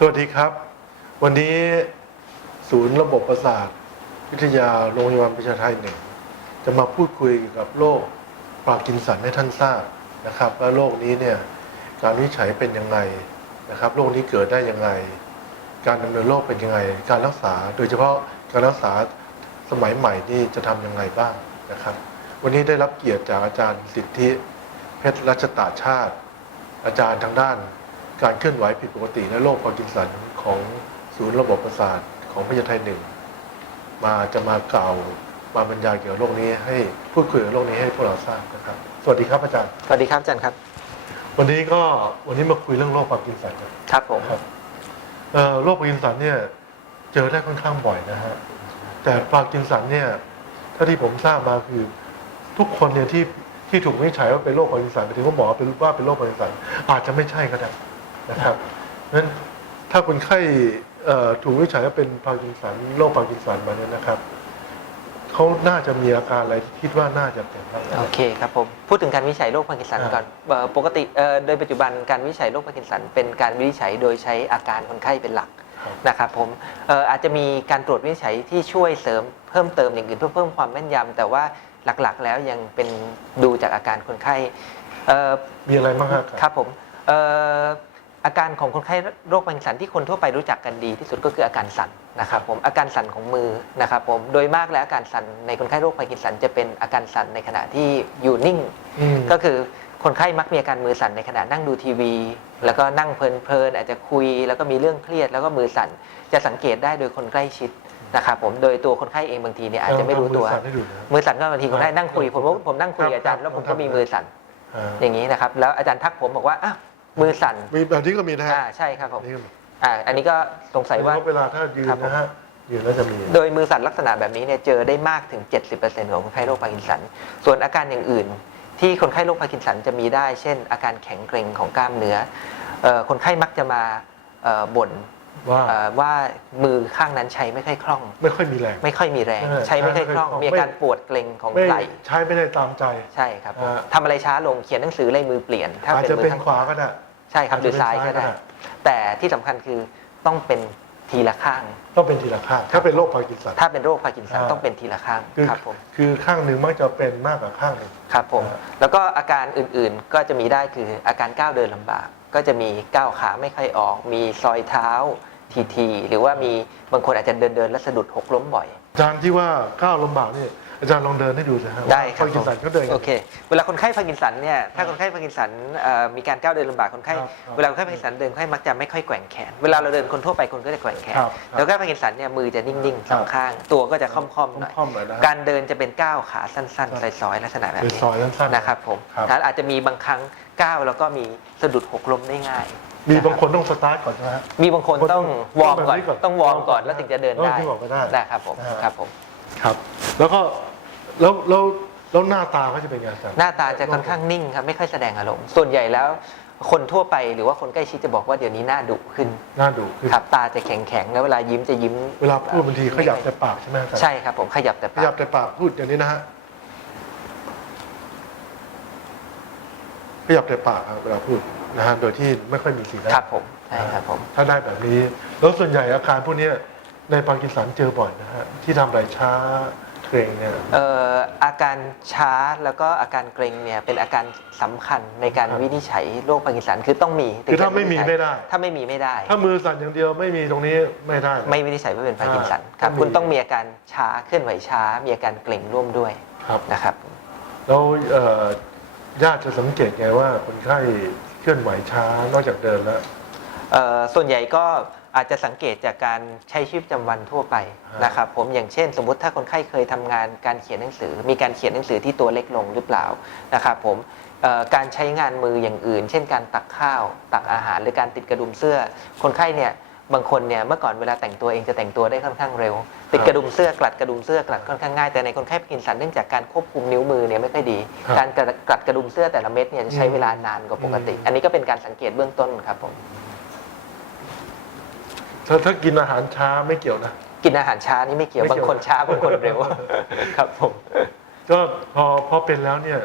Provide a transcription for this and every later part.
สวัสดีครับ วันนี้ศูนย์ระบบประสาท วิทยาโรงพยาบาลประชาไทยหนึ่งจะมาพูดคุยเกี่ยวกับโรคปาร์กินสันให้ท่านทราบนะครับว่าโรคนี้เนี่ยการวิจัยเป็นยังไงนะครับโรคนี้เกิดได้ยังไง การดำเนินโรคเป็นยังไง การรักษา โดยเฉพาะการรักษาสมัยใหม่นี่จะทำยังไงบ้างนะครับ วันนี้ได้รับเกียรติจากอาจารย์สิทธิเพชรรัชตาชาติ อาจารย์ทางด้าน การเคลื่อนไหวผิดปกติและโรคพาร์กินสันของศูนย์ระบบประสาทของพญาไทหนึ่งมาจะมากล่าวมาบรรยายเกี่ยวกับโรคนี้ให้พูดคุยกับโรคนี้ให้พวกเราทราบนะครับ สวัสดีครับอาจารย์ สวัสดีครับอาจารย์ครับ วันนี้ก็วันนี้มาคุยเรื่องโรคพาร์กินสันกันครับผมครับเอ่อโรคพาร์กินสันเนี่ยเจอได้ค่อนข้างบ่อยนะฮะแต่พาร์กินสันเนี่ยถ้าที่ผมทราบมาคือทุกคนเนี่ยที่ที่ถูกวินิจฉัยว่าเป็นโรคพาร์กินสันไปถึงว่าหมอเป็นว่าเป็นโรคพาร์กินสันอาจจะไม่ใช่ก็ได้ นะครับเพราะฉะนั้นถ้าคนไข้เอ่อถูกวินิจฉัยว่าเป็นพาร์กินสันโรคพาร์กินสันมาเนี่ยนะครับเขาน่าจะมีอาการอะไรที่คิดว่าน่าจะเป็นบ้างโอเคครับผมพูดถึงการวินิจฉัยโรคพาร์กินสันอ่าก่อนเอ่อปกติเอ่อโดยปัจจุบันการวินิจฉัยโรคพาร์กินสันเป็นการวินิจฉัยโดยใช้อาการคนไข้เป็นหลักครับนะครับผมเอ่ออาจจะมีการตรวจวินิจฉัยที่ช่วยเสริมเพิ่มเติมอย่างอื่นเพื่อเพิ่มความแม่นยำแต่ว่าหลักๆ แล้วยังเป็นดูจากอาการคนไข้เอ่อมีอะไรบ้างครับครับผมเอ่ออาการของคนไข้โรคพาร์กินสันที่คนทั่วไปรู้จักกันดีที่สุดก็คืออาการสั่นนะครับผมอาการสั่นของมือนะครับผมโดยมากแล้วอาการสั่นในคนไข้โรคพาร์กินสันจะเป็นอาการสั่นในขณะที่อยู่นิ่งอืมก็คือคนไข้มักมีอาการมือสั่นในขณะนั่งดูทีวี แล้วก็นั่งเพลินๆอาจจะคุย แล้วก็มีเรื่องเครียดแล้วก็มือสั่นจะสังเกตได้โดยคนใกล้ชิดนะครับผมโดยตัวคนไข้เองบางทีเนี่ยอาจจะไม่รู้ตัวเอามือสั่นให้ดูนะมือสั่นก็บางทีคนไข้นั่งคุยผมว่าผมนั่งคุยกับอาจารย์แล้วผมก็มีมือสั่นอ่าอย่างนี้นะครับแล้วอาจารย์ทักผมบอกว่าอ้าว มือสั่นมีแบบนี้ก็มีนะฮะอ่าใช่ครับผมนี่ก็มีอ่าอันนี้ก็สงสัยว่า เวลาถ้ายืนครับผมนะฮะยืนแล้วจะมี โดยมือสั่นลักษณะแบบนี้เนี่ยเจอได้มากถึง 70%ของคนไข้โรคพาร์กินสัน ส่วนอาการอย่างอื่น ที่คนไข้โรคพาร์กินสันจะมีได้ เช่น อาการแข็งเกร็งของกล้ามเนื้อเอ่อคนไข้มักจะมาเอ่อบ่นว่าเอ่อว่ามือข้างนั้นใช้ไม่ค่อยคล่อง ไม่ค่อยมีแรง ไม่ค่อยมีแรง เออใช้ไม่ค่อยคล่อง ใช้ไม่ค่อยคล่องมีอาการปวดเกร็งของไม่ไหล่ใช้ไม่ได้ตามใจ ใช่ครับผมอ่า ทำอะไรช้าลงเขียนหนังสือลายมือเปลี่ยน ถ้าอาจเป็นจะมืเป็อนข้างขวาก็ได้ ใช่ครับหรือซ้ายก็ได้อาจจะเป็นซ้ายก็ได้แต่ที่สำคัญคือต้องเป็นทีละข้าง ต้องเป็นทีละข้าง ถ้าเป็นโรคพาร์กินสันถ้าเป็นโรคพาร์กินสันอ่าต้องเป็นทีละข้างคือครับผมคือข้างหนึ่งมักจะเป็นมากกว่าข้างหนึ่งครับผมอ่าแล้วก็อาการอื่นๆก็จะมีได้คืออาการก้าวเดินลำบาก ก็จะมีก้าวขาไม่ค่อยออก มีซอยเท้าทีทีๆหรือว่ามีบางคนอาจจะเดินเดินๆแล้วสะดุดหกล้มบ่อยอาจารย์ที่ว่าก้าวลำบากนี่ อาจารย์ลองเดินให้ดูนะฮะได้ครับพาร์กินสันเขาเดินยังไงโอเค เวลาคนไข้พาร์กินสันเนี่ยถ้าคนไข้พาร์กินสันเอ่อมีการก้าวเดินลำบากคนไข้ครับครับเวลาคนไข้พาร์กินสันเดินคนไข้มักจะไม่ค่อยแกว่งแขน เวลาเราเดินคนทั่วไปคนก็จะแกว่งแขนครับแล้วก็พาร์กินสันเนี่ยมือจะนิ่งๆสองครับข้าง ตัวก็จะค่อมๆหน่อย ค่อมๆหน่อยนะฮะการเดินจะเป็นก้าวขาสั้นๆซอยๆลักษณะแบบเป็นนี้ซอยสั้นๆนะครับผมครับนั้นอาจจะมีบางครั้งก้าวแล้วก็มีสะดุดหกล้มได้ง่าย มีะบางรับคนต้องสตาร์ทก่อนใช่ไหมฮะ มีบางคนต้องวอร์มก่อนต้องแบบนี้ก่อนต้องวอร์มก่อนแล้วถึงจะเดินได้ต้องที่บอกไม่ได้ได้ครับผมนะฮะครับผม ครับ แล้วก็ แล้วแล้วแล้วหน้าตาเขาจะเป็นไงอาจารย์ หน้าตาจะค่อนข้างนิ่งครับไม่ค่อยแสดงอารมณ์ส่วนใหญ่แล้ว คนทั่วไปหรือว่าคนใกล้ชิดจะบอกว่าเดี๋ยวนี้หน้าดุขึ้นหน้าดุขึ้น ครับตาจะแข็งแข็งๆแล้วเวลายิ้มจะยิ้มเวลาพูดบางทีขยับแต่ปากใช่ไหมอาจารย์ ใช่ครับผมขยับแต่ขปายับกแต่ปากพูดอย่างนี้นะฮะขยับแต่ปากครับเวลาพูดนะฮะโดยที่ไม่ค่อยมีสีหน้าครับผมใช่ครับผม ถ้าได้แบบนี้ แล้วส่วนใหญ่อาการพวกเนี้ยในปากีสถานเจอบ่อยนะฮะที่ทำอะไรช้า เกรงเนี่ยเอ่ออาการช้าแล้วก็อาการเกร็งเนี่ยเป็นอาการสำคัญในการครับวินิจฉัยโรคพาร์กินสันคือต้องมีถึงคือถ้าจะไม่มีวินิจฉัยไม่ได้ ถ้าไม่มีไม่ได้ ถ้ามือสั่นอย่างเดียวไม่มีตรงนี้ไม่ได้ ไม่วินิจฉัยว่าเป็นพาร์กินสันอ่าครับต้องมีคุณต้องมีอาการช้าเคลื่อนไหวช้า มีอาการเกร็งร่วมด้วยครับนะครับ แล้วเอ่อญาติจะสังเกตไงว่าคนไข้เคลื่อนไหวช้านอกจากเดินแล้ว เอ่อส่วนใหญ่ก็ อาจจะสังเกตจากการใช้ชีวิตประจำวันทั่วไปฮะนะครับผมอย่างเช่น สมมุติถ้าคนไข้เคยทำงานการเขียนหนังสือ มีการเขียนหนังสือที่ตัวเล็กลงหรือเปล่านะครับผมเอ่อการใช้งานมืออย่างอื่น เช่นการตักข้าว ตักอาหารหรือการติดกระดุมเสื้อ คนไข้เนี่ยบางคนเนี่ยเมื่อก่อนเวลาแต่งตัวเองจะแต่งตัวได้ค่อนข้างเร็ว ติดกระดุมเสื้อกลัดกระดุมเสื้อกลัดค่อนข้างง่ายแต่ในคนไข้พาร์กินสันเนื่องจากการควบคุมนิ้วมือเนี่ยไม่ค่อยดีครับการกลัดกลัดกระดุมเสื้อแต่ละเม็ดเนี่ยจะใช้เวลานานกว่าปกติอืมอันนี้ก็เป็นการสังเกตเบื้องต้นครับผม ถ้าถ้ากินอาหารช้าไม่เกี่ยวนะ กินอาหารช้านี่ไม่เกี่ยวไม่บาเกี่งยว คนช้าบางคนเร็ว ครับผม ก็พอพอเป็นแล้วเนี่ย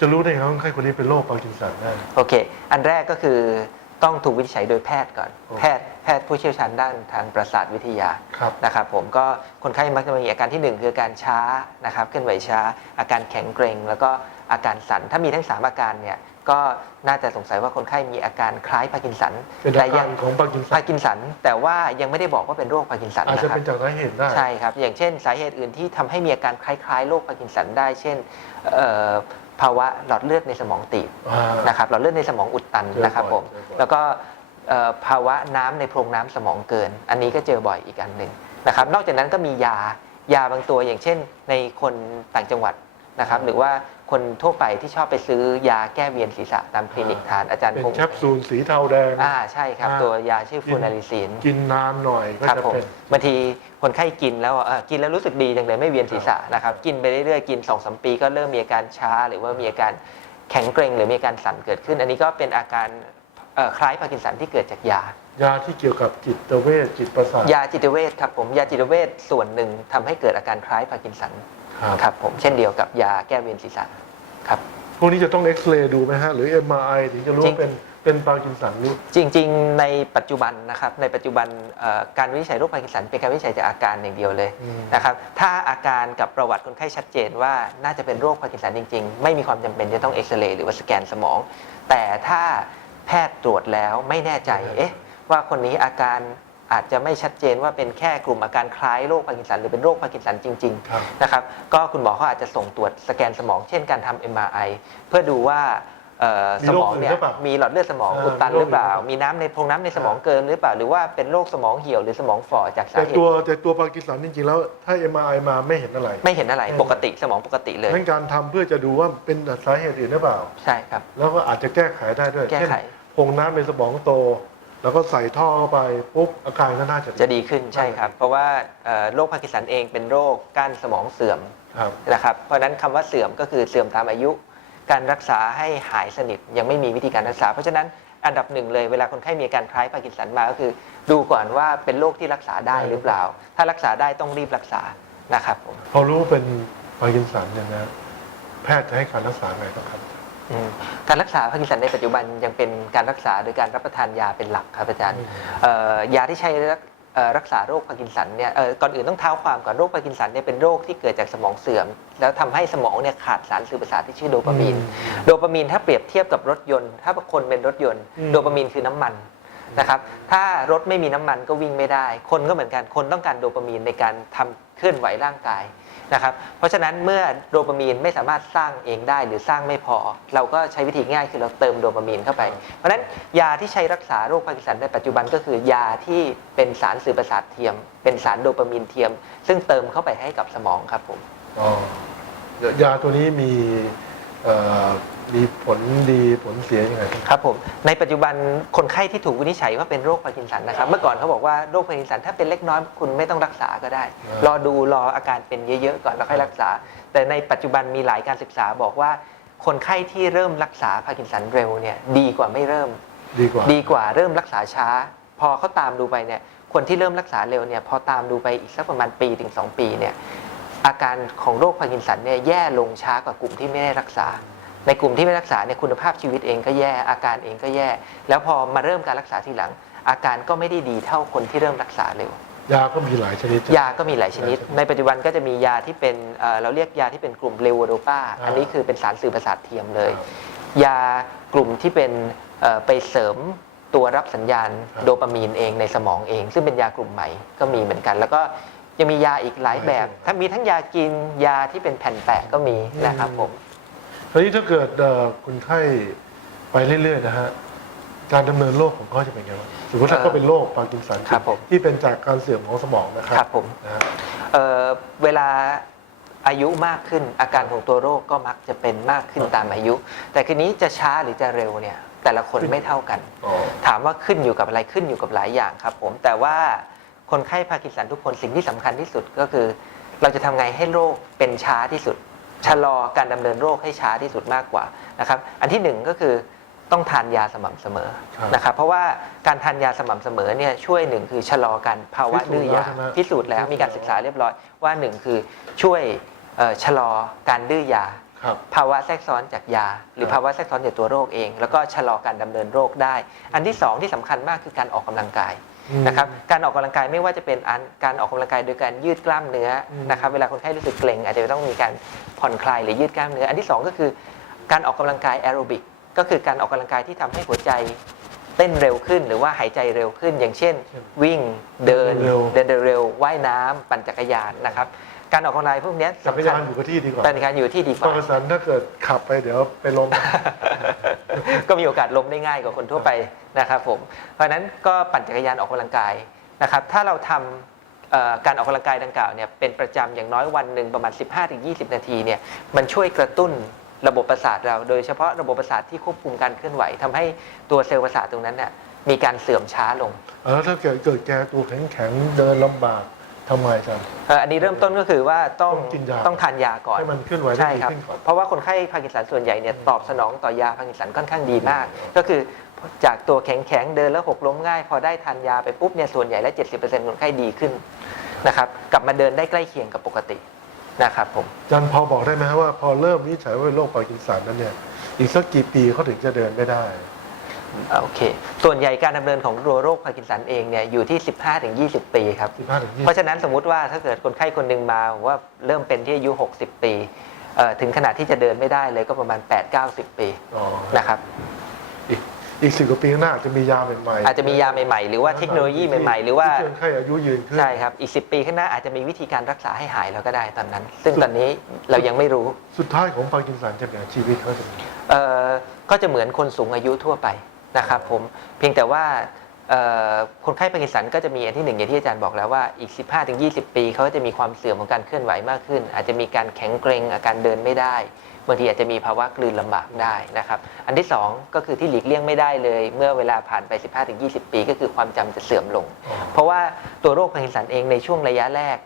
จะรู้ได้ไงว่าคนไข้คนนี้เป็นโรคปาร์กินสันได้ โอเค อันแรกก็คือต้องถูกวินิจฉัยโดยแพทย์ก่อน โอ้ แพทย์ แพแพทย์ผู้เชี่ยวชาญด้านทางประสาทวิทยาครับนะครับผมก็คนไข้มักจะมีอาการที่หนึ่งคืออาการช้านะครับเคลื่อนไหวช้า อาการแข็งเกร็ง แล้วก็อาการสั่นถ้ามีทั้งสามอาการเนี่ยก็น่าจะสงสัยว่าคนไข้มีอาการคล้ายพาร์กินสันเป็นแต่อายัการของปาร์กินสัพานร์กินสัน แต่ว่ายังไม่ได้บอกว่าเป็นโรคพาร์กินสันอาจนะจะครัเป็บนจากสาเหตุได้ใช่ครับอย่างเช่น สาเหตุอื่นที่ทำให้มีอาการคล้ายๆโรคพาร์กินสันได้ เช่นเอ่อภาวะหลอดเลือดในสมองตีบอ่านะครับหลอดเลือดในสมองอุดตันเจอบ่อยนะครับผมเจอบ่อยแล้วก็เอ่อ ภาวะน้ำในโพรงน้ำสมองเกิน อันนี้ก็เจอบ่อยอีกอันหนึ่งนะครับ นอกจากนั้นก็มียายาบางตัวอย่างเช่น ในคนต่างจังหวัดนะครับ หรือว่าคนทั่วไปที่ชอบไปซื้อยาแก้เวียนศีรษะตามคลินิกทานอาจารย์เป็นคงแคปซูลสีเทาแดงอ่าใช่ครับอ่าตัวยาชื่อฟูนาริซีนกินนานหน่อยก็ครับจะผมเป็นบางทีคนไข้กินแล้วเอ่อกินแล้วรู้สึกดีจังเลยไม่เวียนศีรษะนะครับกินไปเรื่อยๆกิน2อสปีก็เริ่มมีอาการช้า หรือว่ามีอาการแข็งเกร็งหรือมีอาการสั่นเกิดขึ้น อันนี้ก็เป็นอาการเอ่อ คล้ายพาร์กินสันที่เกิดจากยา ยาที่เกี่ยวกับจิตเวชจิตประสาทยาจิตเวชครับผมยาจิตเวชส่วนหนึ่งทำให้เกิดอาการคล้ายพาร์กินสันครับครับผมเช่นเดียวกับยาแก้เวียนศีรษะครับพวกนี้จะต้องเอ็กซเรย์ดูไหมฮะหรือ MRI ถึงจะรู้จริงว่าเป็นเป็นปาร์กินสันหรือจริง ๆ ในปัจจุบันนะครับในปัจจุบันเอ่อการวินิจฉัยโรคพาร์กินสันเป็นการวินิจฉัยจากอาการอย่างเดียวเลยอืมนะครับถ้าอาการกับประวัติคนไข้ชัดเจนว่าน่าจะเป็นโรคพาร์กินสันจริง ๆ ไม่มีความจำเป็นจะต้องเอ็กซเรย์หรือว่าสแกนสมอง แต่ถ้า แพทย์ตรวจแล้วไม่แน่ใจเอ๊ะว่าคนนี้อาการอาจจะไม่ชัดเจนว่าเป็นแค่กลุ่มอาการคล้ายโรคพาร์กินสันหรือเป็นโรคพาร์กินสันจริงๆครับนะครับก็คุณหมอเขาอาจจะส่งตรวจสแกนสมองเช่นการทำ MRI เพื่อดูว่าเอ่อมีสโรมคองอื่นเนี่ยหรือเปล่ามีหลอดเลือดสมองเอออุดตันมีโรคหรือเปล่าอื่นหรือเปล่า มีมีน้ำในโพรงน้ำในสมองเกินหรือเปล่า หรือว่าเป็นโรคสมองเหี่ยวหรือสมองฝ่อจากสาแต่เหตุตัวแต่ตัวปาร์กินสันจริงๆแล้วถ้า MRI มาไม่เห็นอะไร ไม่เห็นอะไรเออปกติสมองปกติเลยนั่นการทำเพื่อจะดูว่าเป็นสาเหตุอื่นหรือเปล่า ใช่ครับ แล้วก็อาจจะแก้ไขได้ด้วยแก้ไขเช่นโพรงน้ำในสมองโต แล้วก็ใส่ท่อเข้าไปปุ๊บอาการก็น่าจะจะดีขึ้นใช่ครับ เพราะว่าเอ่อโรคพาร์กินสันเองเป็นโรคก้านสมองเสื่อมครับนะครับเพราะฉะนั้นคำว่าเสื่อมก็คือเสื่อมตามอายุ การรักษาให้หายสนิทยังไม่มีวิธีการรักษา เพราะฉะนั้นอันดับหนึ่งเลยเวลาคนไข้มีอาการคล้ายพาร์กินสันมาก็คือ ดูก่อนว่าเป็นโรคที่รักษาได้หรือเปล่า ถ้ารักษาได้ต้องรีบรักษานะครับผมพอรู้เป็นปาร์กินสันเนี่ยนะแพทย์จะให้การรักษาไงบ้างครับอืม การรักษาพาร์กินสันในปัจจุบันยังเป็นการรักษาโดยการรับประทานยาเป็นหลักครับอาจารย์เอ่อยาที่ใช้รักเอ่อรักษาโรคพาร์กินสันเนี่ยเอ่อก่อนอื่นต้องเท้าความก่อนโรคพาร์กินสันเนี่ยเป็นโรคที่เกิดจากสมองเสื่อม แล้วทำให้สมองเนี่ยขาดสารสื่อประสาทที่ชื่อโดปามีน โดปามีนถ้าเปรียบเทียบกับรถยนต์ ถ้าคนเป็นรถยนต์อืมโดปามีนคือน้ำมันนะครับถ้ารถไม่มีน้ำมันก็วิ่งไม่ได้ คนก็เหมือนกันคนต้องการโดปามีนในการทำเคลื่อนไหวร่างกาย นะครับเพราะฉะนั้นเมื่อโดปามีนไม่สามารถสร้างเองได้หรือสร้างไม่พอ เราก็ใช้วิธีง่ายคือเราเติมโดปามีนเข้าไป เพราะฉะนั้นยาที่ใช้รักษาโรคพาร์กินสันในปัจจุบันก็คือยาที่เป็นสารสื่อประสาทเทียม เป็นสารโดปามีนเทียม ซึ่งเติมเข้าไปให้กับสมองครับผมอ๋อยาตัวนี้มีเอ่อ มีผลดีผลเสียยังไงบ้างครับผมในปัจจุบันคนไข้ที่ถูกวินิจฉัยว่าเป็นโรคพาร์กินสันนะครับ เมื่อก่อนเขาบอกว่าโรคพาร์กินสันถ้าเป็นเล็กน้อยคุณไม่ต้องรักษาก็ได้ รอดูรออาการเป็นเยอะๆก่อนแล้วค่อยรักษา แต่ในปัจจุบันมีหลายการศึกษาบอกว่า คนไข้ที่เริ่มรักษาพาร์กินสันเร็วเนี่ยดีกว่าไม่เริ่ม ดีกว่าดีกว่าเริ่มรักษาช้า พอเขาตามดูไปเนี่ยคนที่เริ่มรักษาเร็วเนี่ยพอตามดูไปอีกสักประมาณปีถึง 2 ปีเนี่ยอาการของโรคพาร์กินสันเนี่ยแย่ลงช้ากว่ากลุ่มที่ไม่ได้รักษา ในกลุ่มที่ไม่รักษาเนี่ยคุณภาพชีวิตเองก็แย่อาการเองก็แย่ แล้วพอมาเริ่มการรักษาทีหลัง อาการก็ไม่ได้ดีเท่าคนที่เริ่มรักษาเร็วยาก็มีหลายชนิด ยาก็มีหลายชนิด ในปัจจุบันก็จะมียาที่เป็นเอ่อเราเรียกยาที่เป็นกลุ่มเลโวโดปาอ่าอันนี้คือเป็นสารสื่อประสาทเทียมเลยครับยากลุ่มที่เป็นเอ่อไปเสริมตัวรับสัญญาณครับโดปามีนเองในสมองเอง ซึ่งเป็นยากลุ่มใหม่ก็มีเหมือนกัน แล้วก็ยังมียาอีกหลายแบบ ถ้ามีทั้งยากินยาที่เป็นแผ่นแปะก็มีนะครับผม คราวนี้ถ้าเกิดเอ่อคนไข้ไปเรื่อยๆนะฮะการดำเนินโรคของเขาจะเป็นไงบ้างสมมติถ้าเอ่อเขาเป็นโรคปาร์กินสันครับผมที่เป็นจากการเสื่อมของสมองนะคครัรับบผมนะฮะเอ่อเวลาอายุมากขึ้นอาการของตัวโรคก็มักจะเป็นมากขึ้นตามอายุ แต่คืนนี้จะช้าหรือจะเร็วเนี่ยแต่ละคนไม่เท่ากันอ๋อถามว่าขึ้นอยู่กับอะไรขึ้นอยู่กับหลายอย่างครับผมแต่ว่าคนไข้พาร์กินสันทุกคนสิ่งที่สำคัญที่สุดก็คือ เราจะทำไงให้โรคเป็นช้าที่สุด ชะลอการดำเนินโรคให้ช้าที่สุดมากกว่านะครับ อันที่หนึ่งก็คือต้องทานยาสม่ำเสมอครับนะครับเพราะว่าการทานยาสม่ำเสมอเนี่ยช่วยหนึ่งคือชะลอการภาวะดื้อยาพิสูจน์แล้วใช่ไหมพิสูจน์แล้วมีการศึกษาเรียบร้อยว่าหนึ่งคือช่วยเอ่อชะลอการดื้อยาครับภาวะแทรกซ้อนจากยา หรือครับภาวะแทรกซ้อนจากตัวโรคเอง แล้วก็ชะลอการดำเนินโรคได้ อันที่สองที่สำคัญมากคือการออกกำลังกายอืม นะครับการออกกำลังกายไม่ว่าจะเป็นอันการออกกำลังกายโดยการยืดกล้ามเนื้ออมนะครับเวลาคนไข้รู้สึกเกร็งอาจจะต้องมีการผ่อนคลายหรือยืดกล้ามเนื้อ อันที่สองก็คือการออกกำลังกายแอโรบิกก็คือการออกกำลังกายที่ทำให้หัวใจเต้นเร็วขึ้นหรือว่าหายใจเร็วขึ้น อย่างเช่น วิ่งเดินเร็วเดินเร็วว่ายน้ำปั่นจักรยานนะครับการออกกำลังกายพวกเนี้ยจักรสำคัยาญนอยู่กับที่ดีกว่าเป็นการอยู่ที่ดีกปาว่ากสันถ้าเกิดขับไปเดี๋ยวไปล้ม ก็มีโอกาสล้มได้ง่ายกว่าคนทั่วไปนะครับผมเพราะนั้นก็ปั่นจักรยานออกกำลังกายนะครับถ้าเราทำการออกกำลังกายดังกล่าวเนี่ยเป็นประจำอย่างน้อยวันหนึ่งประมาณ 15-20 นาทีเนี่ยมันช่วยกระตุ้นระบบประสาทเราโดยเฉพาะระบบประสาทที่ควบคุมการเคลื่อนไหวทำให้ตัวเซลล์ประสาทตรงนั้นน่ะมีการเสื่อมช้าลงเออถ้าเกิดเกิดแกตัวแข็งแข็งๆเดินลำบาก ทำไมอาจารย์ เอ่ออันนี้เริ่มต้นก็คือว่าต้องต้องกินยาต้องทานยาก่อนให้มันเคลื่อนไหวได้ใช่ดีครับขึ้นก่อนเพราะว่าคนไข้พาร์กินสันส่วนใหญ่เนี่ยตอบสนองต่อยาพาร์กินสันค่อนข้างดีมาก ก็คือจากตัวแข็งๆเดินแล้วหกล้มง่าย พอได้ทานยาไปปุ๊บเนี่ยส่วนใหญ่แล้ว 70%คนไข้ดีขึ้นนะครับกลับมาเดินได้ใกล้เคียงกับปกตินะครับผม อาจารย์พอบอกได้ไหมฮะว่าพอเริ่มวินิจฉัยว่าเป็นโรคพาร์กินสันนั้นเนี่ยอีกสักกี่ปีเขาถึงจะเดินไม่ได้ โอเค ส่วนใหญ่การดำเนินของตัวโรคพาร์กินสันเองเนี่ยอยู่ที่ 15-20 ปีครับ 15ถึงเพราะฉะนั้นสมมุติว่าถ้าเกิดคนไข้คนหนึ่งมาว่าเริ่มเป็นที่อายุ 60 ปีเอ่อถึงขนาดที่จะเดินไม่ได้เลยก็ประมาณ 8-90 ปีอ๋อนะครับอีกอีกสิบกว่าปีข้างหน้าอาจจะมียาใหม่ๆ อาจจะมียาใหม่ๆ หรือว่าเทคโนโลยีใหม่ๆ หรือว่าที่คนไข้อายุยืนขึ้น ใช่ครับ อีก10ปีข้างหน้าอาจจะมีวิธีการรักษาให้หายแล้วก็ได้ตอนนั้น ซึ่งตอนนี้เรายังไม่รู้ สุดท้ายของพาร์กินสันจะเป็นชีวิตเขาจะเป็นเอ่อก็จะเหมือนคนสูงอายุทั่วไป นะครับผมเพียงแต่ว่าเอ่อคนไข้พาร์กินสันก็จะมีอันที่หนึ่งอย่างที่อาจารย์บอกแล้วว่าอีก 15-20 ปีเขาจะมีความเสื่อมของการเคลื่อนไหวมากขึ้น อาจจะมีการแข็งเกร็งอาการเดินไม่ได้บางทีอาจจะมีภาวะกลืนลำบากได้นะครับ อันที่สองก็คือที่หลีกเลี่ยงไม่ได้เลย เมื่อเวลาผ่านไป 15-20 ปี ก็คือความจำจะเสื่อมลงอ๋อเพราะว่าตัวโรคพาร์กินสันเองในช่วงระยะแรก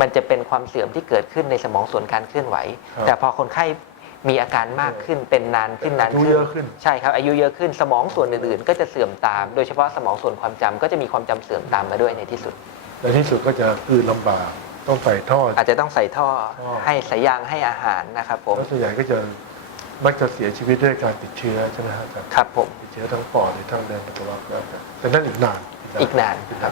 มันจะเป็นความเสื่อมที่เกิดขึ้นในสมองส่วนการเคลื่อนไหวครับแต่พอคนไข้ มีอาการมากขึ้นเป็นนานขึ้นนานอายุขึ้นเยอะขึ้น ใช่ครับอายุเยอะขึ้นสมองส่วนอื่นๆ ก็จะเสื่อมตาม โดยเฉพาะสมองส่วนความจำก็จะมีความจำเสื่อมตามมาด้วยในที่สุด ในที่สุดก็จะคืนลำบากต้องใส่ท่อ อาจจะต้องใส่ท่อท่อให้สายยางให้อาหารนะครับผมแล้วส่วนใหญ่ก็จะมักจะเสียชีวิตด้วยการติดเชื้อใช่ไหมฮะอาจารย์ครับผมติดเชื้อทั้งปอดหรือทางเดินปัสสาวะก็ได้แต่นั่นอีกนานอีกนานครับ